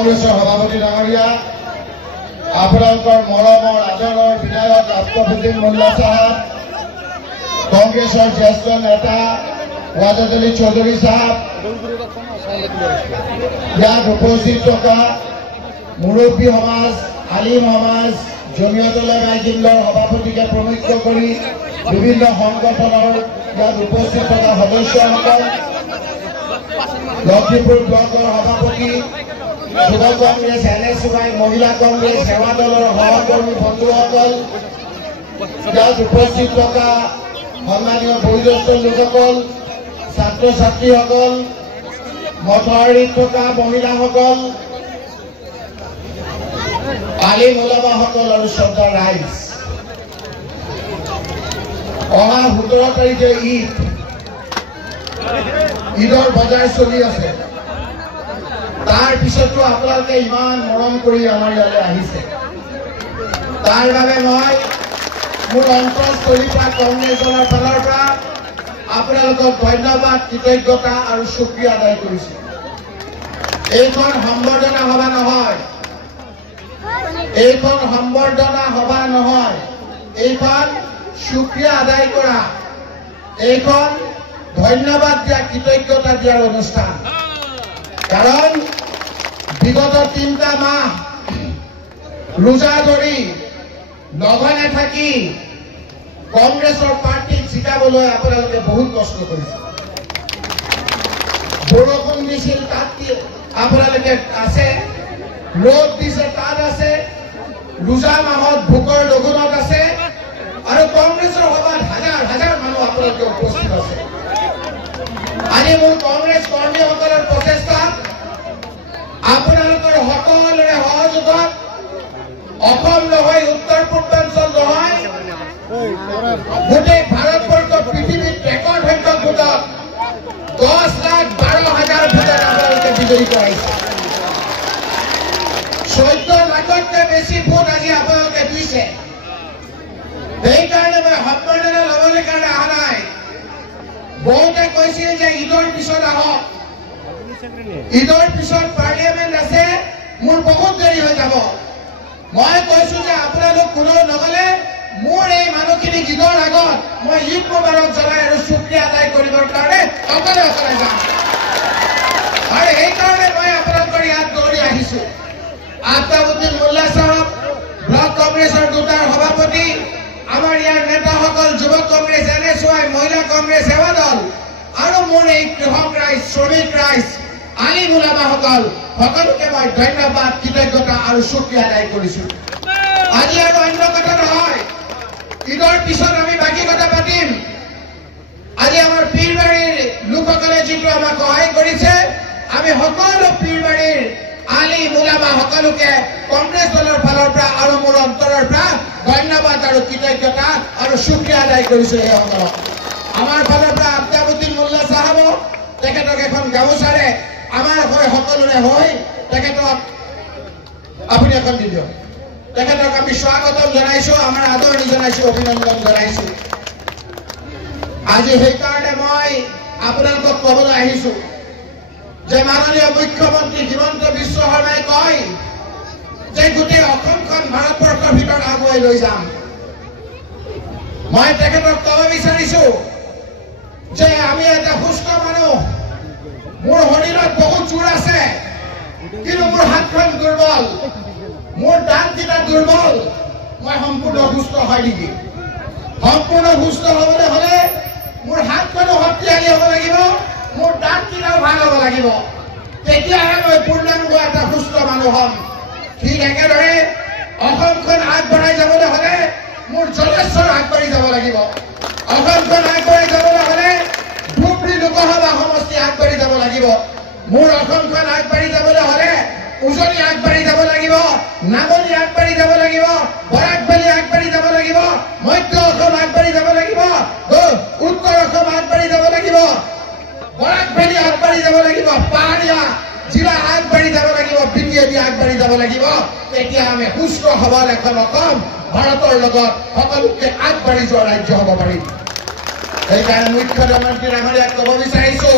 কংগ্ৰেছৰ সভাপতি ডাঙৰীয়া, আপোনালোকৰ মৰমৰ আদৰৰ বিধায়ক ৰাষ্ট্ৰপতি মোল্লা চাহাব, কংগ্ৰেছৰ জ্যেষ্ঠ নেতা ৱাজেদ আলী চৌধুৰী চাহাব, ইয়াত উপস্থিত থকা মুৰব্বী সমাজ, আলিম সমাজ, জমিয়ত উলামায়ে হিন্দৰ সভাপতিকে প্ৰমুখ্য কৰি বিভিন্ন সংগঠনৰ ইয়াত উপস্থিত থকা সদস্যসকল, লক্ষীপুৰ ব্লকৰ সভাপতি, যুৱ কংগ্ৰেছ, NSY, মহিলা কংগ্ৰেছ, সেৱা দলৰ সহকৰ্মী বন্ধুসকল, ইয়াত উপস্থিত থকা সন্মানীয় বয়োজ্যেষ্ঠ লোকসকল, ছাত্ৰ ছাত্ৰীসকল, মথাউৰিত থকা মহিলাসকল, আলিম ওলামাসকল আৰু শ্ৰদ্ধাৰ ৰাইজ, অহা 17 তাৰিখে ঈদৰ বজাৰ চলি আছে। তাৰ পিছতো আপোনালোকে ইমান মৰম কৰি আমাৰ ইয়ালৈ আহিছে, তাৰ বাবে মই মোৰ অন্তৰস্থলীৰ পৰা কংগ্ৰেছ দলৰ ফালৰ পৰা আপোনালোকক ধন্যবাদ, কৃতজ্ঞতা আৰু শুক্ৰিয়া আদায় কৰিছোঁ। এইখন সম্বৰ্ধনা সভা নহয়, এইখন সম্বৰ্ধনা সভা নহয়, এইখন শুক্ৰিয়া আদায় কৰা, এইখন ধন্যবাদ দিয়া, কৃতজ্ঞতা দিয়াৰ অনুষ্ঠান। কাৰণ বিগত 3টা মাহ ৰোজা ধৰি লঘনে থাকি কংগ্ৰেছৰ পাৰ্টিক জিকাবলৈ আপোনালোকে বহুত কষ্ট কৰিছে। বৰষুণ দিছিল, তাত আপোনালোকে আছে, ৰ'দ দিছে, তাত আছে, ৰোজা মাহত ভোকৰ লঘোণত আছে, আৰু কংগ্ৰেছৰ সভাত হাজাৰ হাজাৰ মানুহ আপোনালোকে উপস্থিত আছে। আজি মোৰ কংগ্ৰেছ কৰ্মীসকলৰ প্ৰচেষ্টাত, আপোনালোকৰ সকলোৰে সহযোগত অসম নহয়, উত্তৰ পূৰ্বাঞ্চল নহয়, গোটেই ভাৰতবৰ্ষ পৃথিৱীত ৰেকৰ্ড সংখ্যক ভোটত 10,12,000 ভোটত আপোনালোকে বিজয়ী কৰাইছে। 14 লাখতকৈ বেছি ভোট আজি আপোনালোকে দিছে। সেইকাৰণে মই সম্বৰ্ধনা ল'বলৈ কাৰণে অহা নাই। বহুতে কৈছিল যে ঈদৰ পিছত আহক, ঈদৰ পিছত পাৰ্লিয়ামেণ্ট আছে, মোৰ বহুত দেৰি হৈ যাব। মই কৈছো যে আপোনালোক কোনেও নগলে মোৰ এই মানুহখিনিক ঈদৰ আগত মই ঈদ মুবাৰক জনাই আৰু শুক্ৰিয়া আদায় কৰিবৰ কাৰণে অকলে অকলে যাম। আৰু সেইকাৰণে মই আপোনালোকৰ ইয়াত দৌৰি আহিছো। আফতাবুদ্দিন মোল্লা চাহাব, ব্লক কংগ্ৰেছৰ দুটাৰ সভাপতি, আমাৰ ইয়াৰ নেতাসকল, যুৱ কংগ্ৰেছ, NSY, মহিলা কংগ্ৰেছ, সেৱা দল, আৰু মোৰ এই কৃষক ৰাইজ, শ্ৰমিক ৰাইজ, আলিম ওলামাসকল, সকলোকে মই ধন্যবাদ, কৃতজ্ঞতা আৰু শুক্ৰিয়া আদায় কৰিছো। আজি আৰু অন্য কথা নহয়, ঈদৰ পিছত আমি বাকী কথা পাতিম। আজি আমাৰ পীৰবাৰীৰ লোকসকলে যিটো আমাক সহায় কৰিছে, আমি সকলো পীৰবাৰীৰ আলিম ওলামা সকলোকে কংগ্ৰেছ দলৰ ফালৰ পৰা আৰু মোৰ অন্তৰৰ পৰা ধন্যবাদ আৰু কৃতজ্ঞতা আৰু শুক্ৰিয়া আদায় কৰিছো। সেইসকলক আমাৰ ফালৰ পৰা আফতাবুদ্দিন মোল্লা চাহাব, তেখেতক এখন গামোচাৰে আমাৰ হৈ সকলোৰে হৈ তেখেতক আপুনি এখন দি দিয়ক। তেখেতক আমি স্বাগতম জনাইছো, আমাৰ আদৰণি জনাইছো, অভিনন্দন জনাইছো। আজি সেইকাৰণে মই আপোনালোকক ক'বলৈ আহিছো যে মাননীয় মুখ্যমন্ত্ৰী হিমন্ত বিশ্ব শৰ্মাই কয় যে গোটেই অসমখন ভাৰতবৰ্ষৰ ভিতৰত আগুৱাই লৈ যাম। মই তেখেতক ক'ব বিচাৰিছো যে আমি এটা সুস্থ মানুহ, মোৰ শৰীৰত বহুত জোৰ আছে, কিন্তু মোৰ হাতখন দুৰ্বল, মোৰ দাঁতকেইটা দুৰ্বল। মই সম্পূৰ্ণ সুস্থ হয় নেকি? সম্পূৰ্ণ সুস্থ হ'বলৈ হ'লে মোৰ হাতখনো শক্তিশালী হ'ব লাগিব, মোৰ দাঁতকেইটাও ভাল হ'ব লাগিব, তেতিয়াহে মই পূৰ্ণাংগ এটা সুস্থ মানুহ হ'ম। ঠিক একেদৰে অসমখন আগবঢ়াই যাবলৈ হ'লে মোৰ যথেষ্ট আগবাঢ়ি যাব লাগিব। অসমখন আগবাঢ়ি যাবলৈ হ'লে ধুবুৰী লোকসভা সমষ্টি আগবাঢ়ি যাব লাগিব। মোৰ অসমখন আগবাঢ়ি যাবলৈ হ'লে উজনি আগবাঢ়ি যাব লাগিব, নামনি আগবাঢ়ি যাব লাগিব, বৰাকভেলী আগবাঢ়ি যাব লাগিব, মধ্য অসম আগবাঢ়ি যাব লাগিব, উত্তৰ অসম আগবাঢ়ি যাব লাগিব, বৰাকভেলী আগবাঢ়ি যাব লাগিব, পাহাৰীয়া জিলা আগবাঢ়ি যাব লাগিব, বিটিএডি আগবাঢ়ি যাব লাগিব। তেতিয়া আমি সুস্থ সবল এখন অসম ভাৰতৰ লগত সকলোকে আগবাঢ়ি যোৱা ৰাজ্য হ'ব পাৰিম। সেইকাৰণে মুখ্যমন্ত্ৰী ডাঙৰীয়াক ক'ব বিচাৰিছো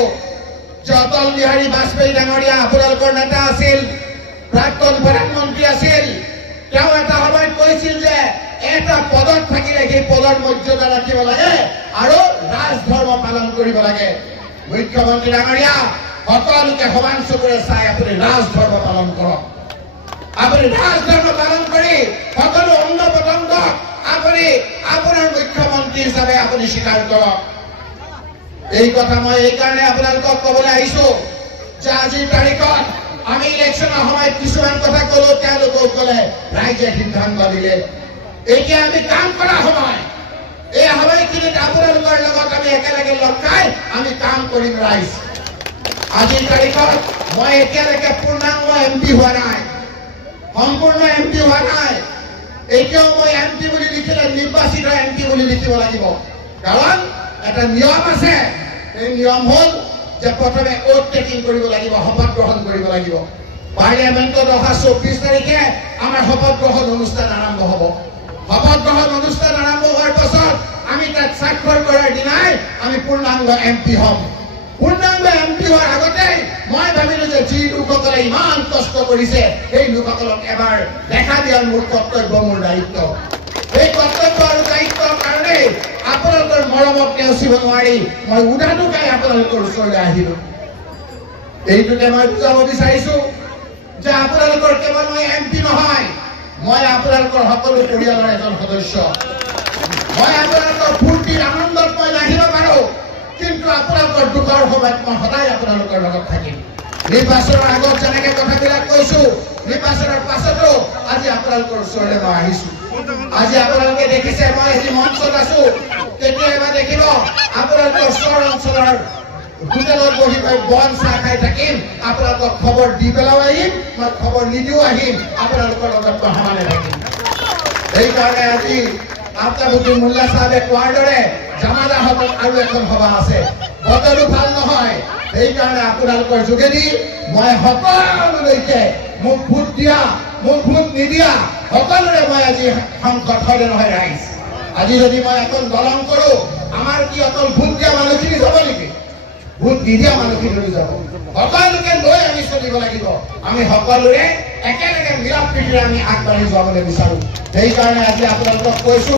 যে অটল বিহাৰী বাজপেয়ী ডাঙৰীয়া আপোনালোকৰ নেতা আছিল, প্ৰাক্তন প্ৰধানমন্ত্ৰী আছিল তেওঁ এটা সময়ত কৈছিল যে এটা পদত থাকিলে সেই পদৰ মৰ্যাদা ৰাখিব লাগে আৰু ৰাজধৰ্ম পালন কৰিব লাগে মুখ্যমন্ত্ৰী ডাঙৰীয়া সকলোকে সমান চকুৰে চাই আপুনি ৰাজধৰ্ম পালন কৰক আপুনি ৰাজধৰ্ম পালন কৰি সকলো অংগ প্ৰত্যংগ আপুনি আপোনাৰ মুখ্যমন্ত্ৰী হিচাপে আপুনি স্বীকাৰ কৰক এই কথা মই এই কাৰণে আপোনালোকক ক'বলৈ আহিছো যে আজিৰ তাৰিখত আমি ইলেকশ্যনৰ সময়ত কিছুমান কথা ক'লো তেওঁলোকক ক'লে ৰাইজে সিদ্ধান্ত দিলে এতিয়া আমি কাম কৰা সময় এই সময়খিনিত আপোনালোকৰ লগত আমি একেলগে লগ খাই আমি কাম কৰিম ৰাইজ আজিৰ তাৰিখত মই এতিয়ালৈকে পূৰ্ণাংগ এমপি হোৱা নাই সম্পূৰ্ণ এমপি হোৱা নাই এতিয়াও মই এমপি বুলি লিখিলে নিৰ্বাচিত এমপি বুলি লিখিব লাগিব কাৰণ এটা নিয়ম আছে এই নিয়ম হ'ল যে প্ৰথমে ওট টেকিং কৰিব লাগিব শপত গ্ৰহণ কৰিব লাগিব পাৰ্লিয়ামেণ্টত অহা 24 তাৰিখে আমাৰ শপত গ্ৰহণ অনুষ্ঠান আৰম্ভ হ'ব শপত গ্ৰহণ অনুষ্ঠান আৰম্ভ হোৱাৰ পাছত আমি তাত স্বাক্ষৰ কৰাৰ দিনাই আমি পূৰ্ণাংগ এমপি হ'ম পূৰ্ণাংগ এমপি হোৱাৰ আগতে মই ভাবিলো যে যি লোকসকলে ইমান কষ্ট কৰিছে সেই লোকসকলক এবাৰ দেখা দিয়াৰ মোৰ কৰ্তব্য মোৰ দায়িত্ব এই কৰ্তব্য আৰু দায়িত্বৰ কাৰণে আপোনালোকৰ মৰমক নেওচিব নোৱাৰি মই উদাহৰণ গাই আপোনালোকৰ ওচৰলৈ আহিলো এইটোকে মই বুজাব বিচাৰিছো যে আপোনালোকৰ কেৱল মই এমপি নহয় মই আপোনালোকৰ সকলো পৰিয়ালৰ এজন সদস্য মই আপোনালোকৰ ফূৰ্তিৰ আনন্দত মই নাহিব পাৰো কিন্তু আপোনালোকৰ দুখৰ সময়ত মই সদায় আপোনালোকৰ লগত থাকিম নিৰ্বাচনৰ আগত যেনেকে কথাবিলাক কৈছো নিৰ্বাচনৰ পাছতো আজি আপোনালোকৰ ওচৰলৈ মই আহিছো আজি আপোনালোকে দেখিছে মই আজি মঞ্চত আছো কেতিয়াবা দেখিব আপোনালোকৰ ওচৰ অঞ্চলৰ হোটেলত বহি বন চাহ খাই থাকিম আপোনালোকক খবৰ দি পেলাও আহিম মই খবৰ নিদিও আহিম আপোনালোকৰ লগত মই সমানে থাকিম সেইকাৰণে আজি আফতাবুদ্দিন মোল্লা চাহাবে কোৱাৰ দৰে জামাদাহঁতত আৰু এখন সভা আছে বতৰো ভাল নহয় সেইকাৰণে আপোনালোকৰ যোগেদি মই সকলোলৈকে মোক ভোট দিয়া মোক ভোট নিদিয়া সকলোৰে মই আজি সংকট হয় নহয় ৰাইজ আজি যদি মই এখন দলং কৰো আমাৰ কি অকল ভোট দিয়া মানুহখিনি যাব নেকি ভোট নিদিয়া মানুহখিনি যাব সকলোকে লৈ আমি চলিব লাগিব আমি সকলোৰে একেলগে মিলা প্ৰীতিৰে আমি আগবাঢ়ি যাবলৈ বিচাৰো সেইকাৰণে আজি আপোনালোকক কৈছো